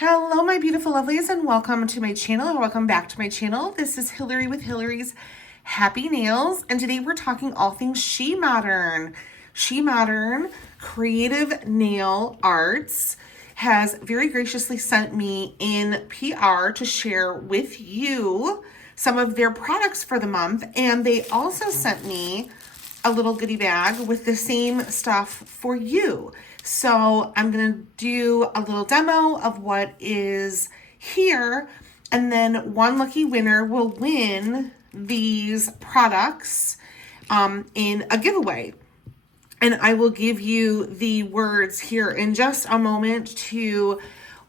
Hello, my beautiful lovelies, and welcome to my channel, or welcome back to my channel. This is Hillary with Hillary's Happy Nails, and today we're talking all things Shemodern. Shemodern Creative Nail Arts has very graciously sent me in PR to share with you some of their products for the month, and they also sent me a little goodie bag with the same stuff for you. So I'm going to do a little demo of what is here, and then one lucky winner will win these products in a giveaway. And I will give you the words here in just a moment to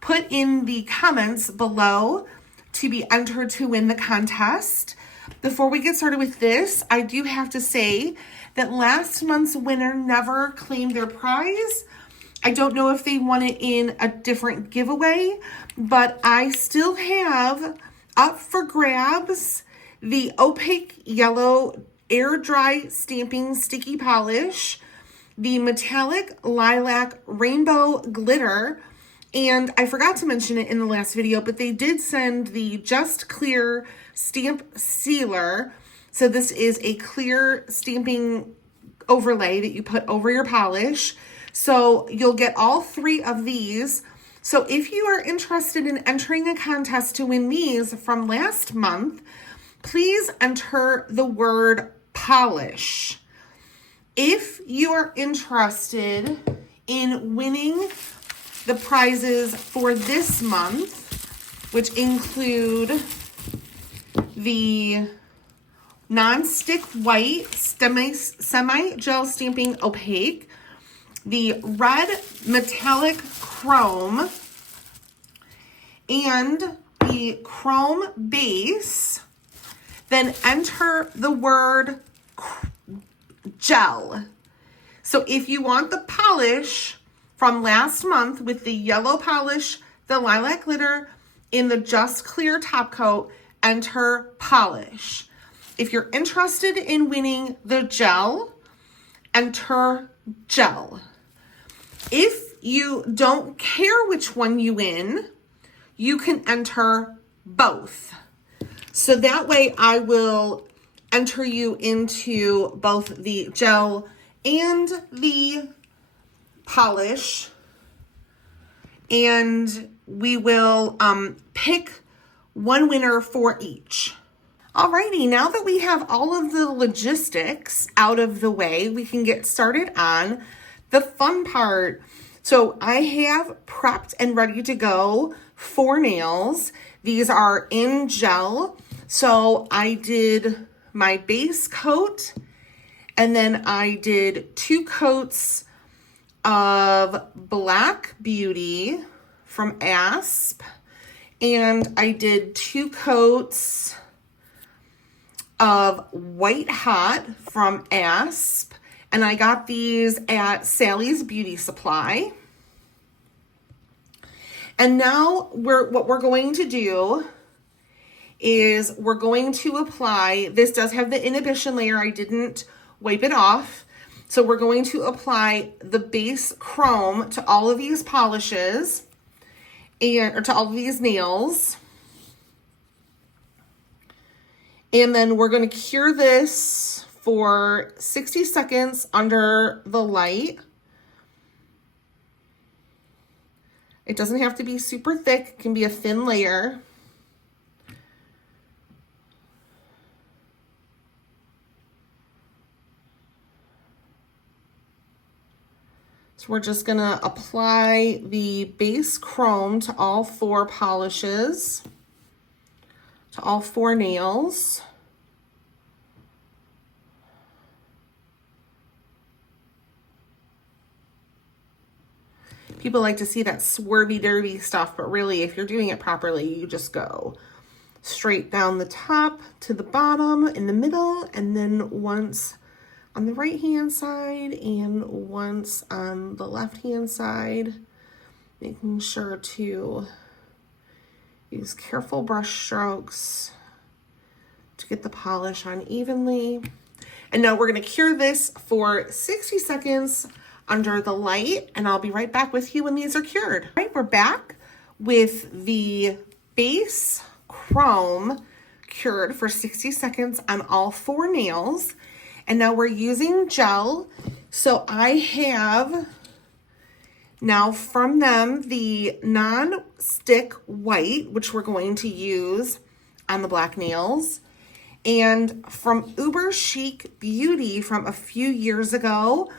put in the comments below to be entered to win the contest. Before we get started with this, I do have to say that last month's winner never claimed their prize. I don't know if they won it in a different giveaway, but I still have up for grabs the opaque yellow air dry stamping sticky polish, the metallic lilac rainbow glitter, and I forgot to mention it in the last video, but they did send the Just Clear stamp sealer. So this is a clear stamping overlay that you put over your polish. So you'll get all three of these. So if you are interested in entering a contest to win these from last month, please enter the word polish. If you are interested in winning the prizes for this month, which include the non-stick white semi-gel stamping opaque, the red metallic chrome, and the chrome base, then enter the word gel. So if you want the polish from last month with the yellow polish, the lilac glitter, in the Just Clear top coat, enter polish. If you're interested in winning the gel, enter gel. If you don't care which one you win, you can enter both. So that way I will enter you into both the gel and the polish, and we will pick one winner for each. Alrighty, now that we have all of the logistics out of the way, we can get started on the fun part. So I have prepped and ready to go 4 nails. These are in gel. So I did my base coat, and then I did 2 coats of Black Beauty from Asp, and I did 2 coats of White Hot from Asp, and I got these at Sally's Beauty Supply. And now what we're going to do is we're going to apply, this does have the inhibition layer, I didn't wipe it off. So we're going to apply the base chrome to all of these polishes, or to all of these nails. And then we're going to cure this for 60 seconds under the light. It doesn't have to be super thick, it can be a thin layer. So we're just going to apply the base chrome to all 4 polishes, to all 4 nails. People like to see that swervy derby stuff, but really if you're doing it properly, you just go straight down the top to the bottom, in the middle, and then once on the right hand side and once on the left hand side, making sure to use careful brush strokes to get the polish on evenly. And now we're going to cure this for 60 seconds under the light, and I'll be right back with you when these are cured. All right, we're back with the base chrome cured for 60 seconds on all 4 nails. And now we're using gel. So I have now from them the non-stick white, which we're going to use on the black nails. And from Uber Chic Beauty from a few years ago,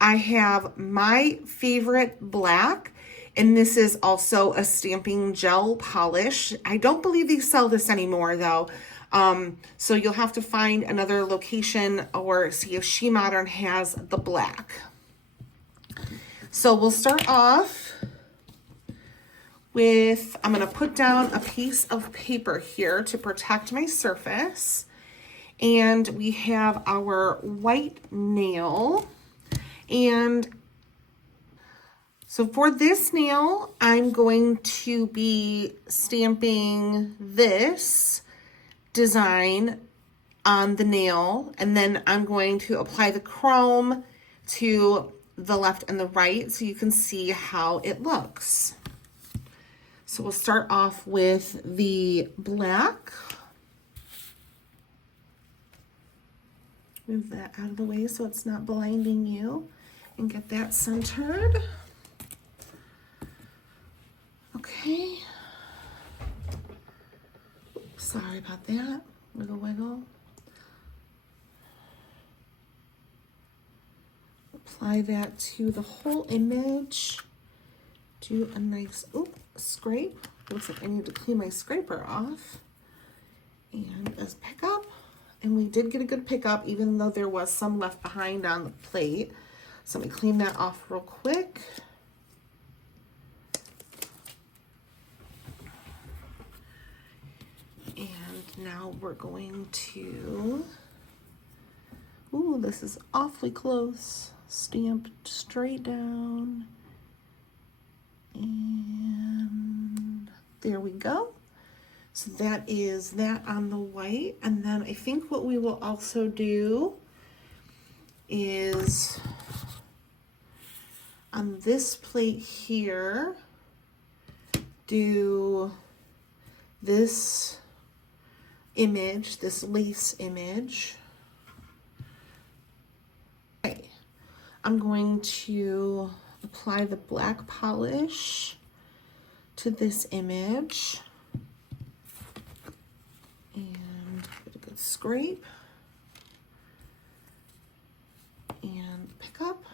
I have my favorite black, and this is also a stamping gel polish. I don't believe they sell this anymore though. So you'll have to find another location or see if Shemodern has the black. So we'll start off with, I'm gonna put down a piece of paper here to protect my surface. And we have our white nail. And so for this nail, I'm going to be stamping this design on the nail, and then I'm going to apply the chrome to the left and the right so you can see how it looks. So we'll start off with the black. Move that out of the way so it's not blinding you, and get that centered. Okay. Oops, sorry about that. Wiggle, wiggle. Apply that to the whole image. Do a nice, scrape. Looks like I need to clean my scraper off. And as pickup. And we did get a good pickup, even though there was some left behind on the plate. So let me clean that off real quick. And now we're going to, this is awfully close. Stamped straight down. And there we go. So that is that on the white. And then I think what we will also do is on this plate here, do this image, this lace image. Okay. I'm going to apply the black polish to this image. And get a good scrape. And pick up.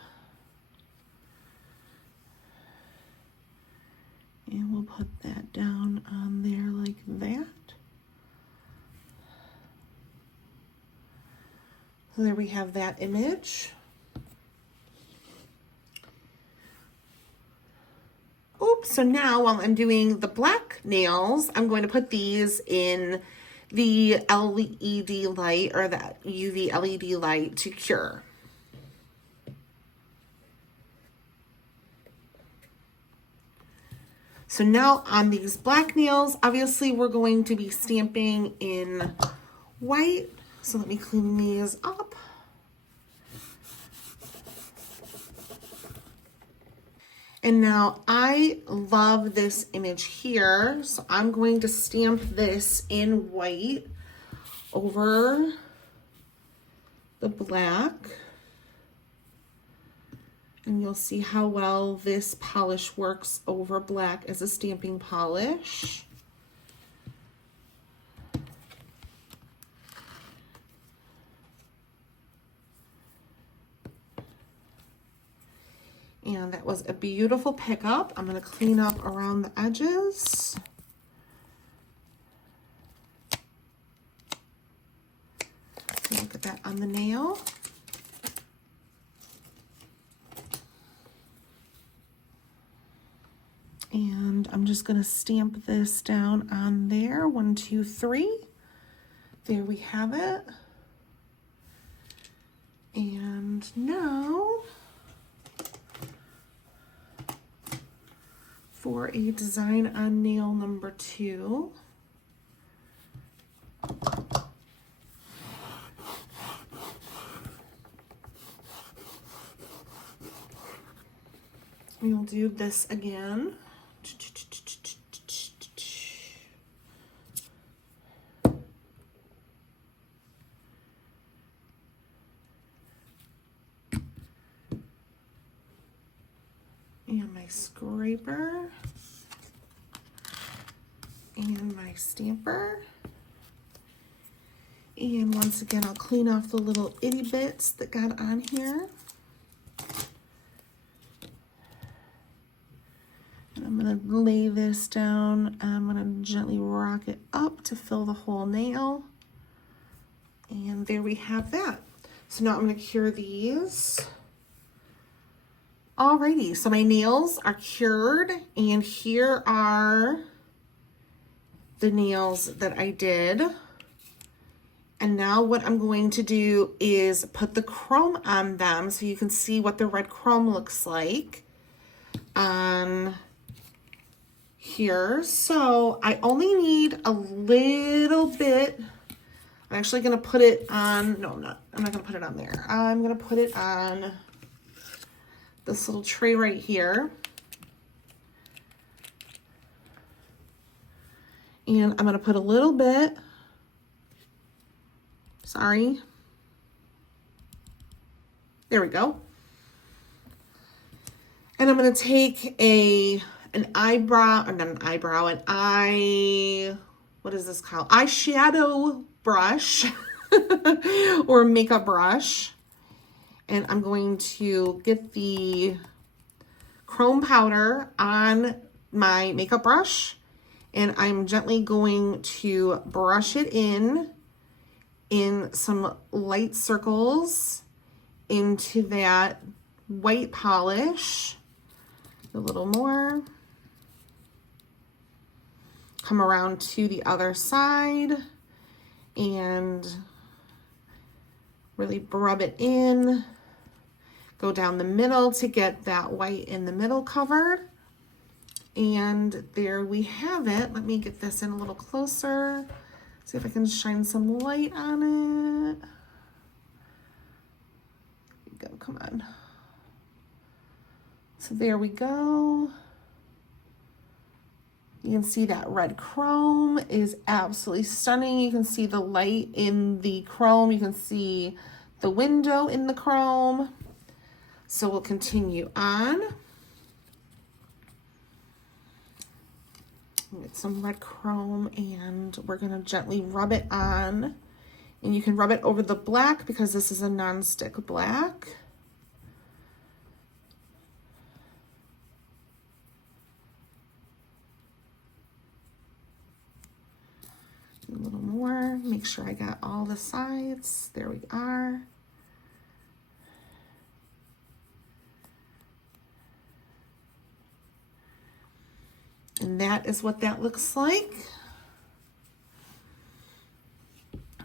And we'll put that down on there like that. So there we have that image. Oops, so now while I'm doing the black nails, I'm going to put these in the LED light, or that UV LED light, to cure. So now on these black nails, obviously we're going to be stamping in white. So let me clean these up. And now I love this image here, so I'm going to stamp this in white over the black. And you'll see how well this polish works over black as a stamping polish. And that was a beautiful pickup. I'm going to clean up around the edges. Look at that on the nail. And I'm just going to stamp this down on there. 1, 2, 3. There we have it. And now for a design on nail number 2. We'll do this again. scraper and my stamper. And once again, I'll clean off the little itty bits that got on here. And I'm gonna lay this down. I'm gonna gently rock it up to fill the whole nail. And there we have that. So now I'm gonna cure these. Alrighty, so my nails are cured, and here are the nails that I did. And now what I'm going to do is put the chrome on them so you can see what the red chrome looks like on here. So I only need a little bit. I'm actually going to put it on, no, I'm not going to put it on there. I'm going to put it on this little tray right here. And I'm going to put a little bit. Sorry. There we go. And I'm going to take an eyebrow, or not an eyebrow, what is this called? Eyeshadow brush or makeup brush. And I'm going to get the chrome powder on my makeup brush, and I'm gently going to brush it in some light circles into that white polish. A little more. Come around to the other side and really rub it in. Go down the middle to get that white in the middle covered. And there we have it. Let me get this in a little closer. See if I can shine some light on it. There we go, come on. So there we go. You can see that red chrome is absolutely stunning. You can see the light in the chrome. You can see the window in the chrome. So we'll continue on. Get some red chrome, and we're going to gently rub it on. And you can rub it over the black because this is a non-stick black. A little more. Make sure I got all the sides. There we are. And that is what that looks like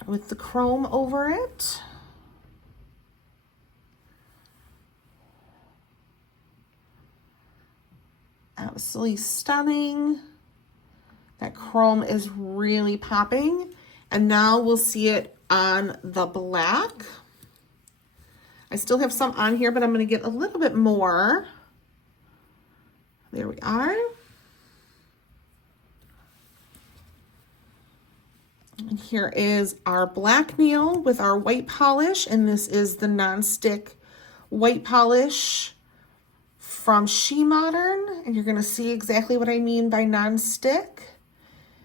with the chrome over it. Absolutely stunning. That chrome is really popping. And now we'll see it on the black. I still have some on here, but I'm going to get a little bit more. There we are. And here is our black nail with our white polish, and this is the non-stick white polish from Shemodern, and you're going to see exactly what I mean by non-stick.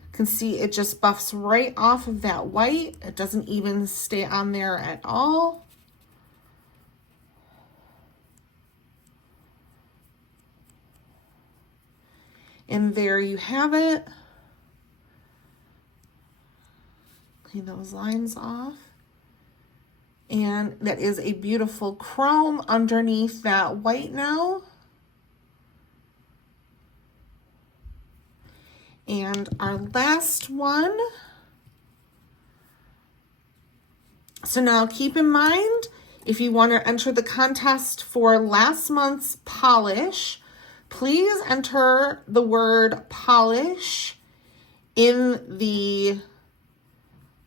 You can see it just buffs right off of that white. It doesn't even stay on there at all. And there you have it. Clean those lines off. And that is a beautiful chrome underneath that white now. And our last one. So now keep in mind, if you want to enter the contest for last month's polish, please enter the word polish in the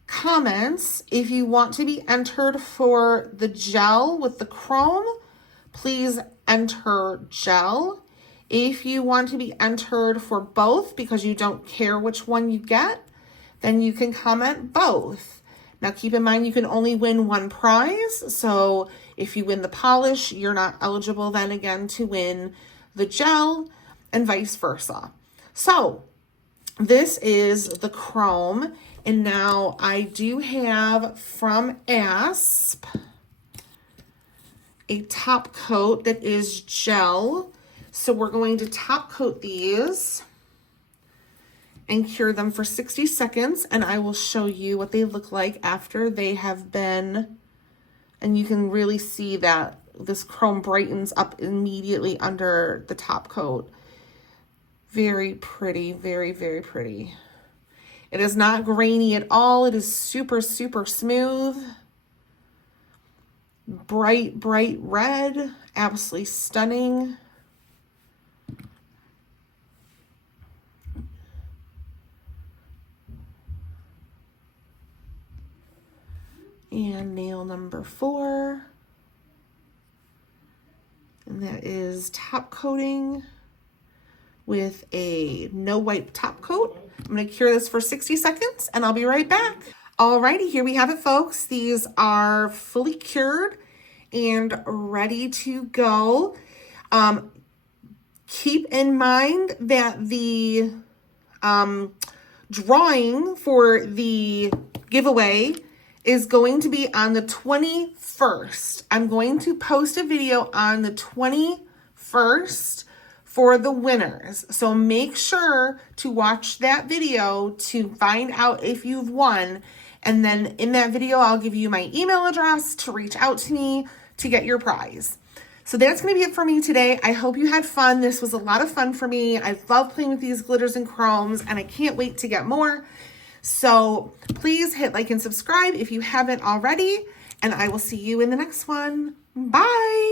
comments. If you want to be entered for the gel with the chrome, please enter gel. If you want to be entered for both because you don't care which one you get, then you can comment both. Now keep in mind you can only win one prize, so if you win the polish, you're not eligible then again to win the gel and vice versa. So this is the chrome, and now I do have from Asp a top coat that is gel. So we're going to top coat these and cure them for 60 seconds, and I will show you what they look like after they have been, and you can really see that this chrome brightens up immediately under the top coat. Very pretty, very, very pretty. It is not grainy at all. It is super, super smooth. Bright, bright red. Absolutely stunning. And nail number 4. And that is top coating with a no wipe top coat. I'm going to cure this for 60 seconds and I'll be right back. Alrighty, here we have it, folks. These are fully cured and ready to go. Keep in mind that the drawing for the giveaway is going to be on the 21st. I'm going to post a video on the 21st for the winners. So make sure to watch that video to find out if you've won. And then in that video, I'll give you my email address to reach out to me to get your prize. So that's going to be it for me today. I hope you had fun. This was a lot of fun for me. I love playing with these glitters and chromes, and I can't wait to get more. So please hit like and subscribe if you haven't already, and I will see you in the next one. Bye.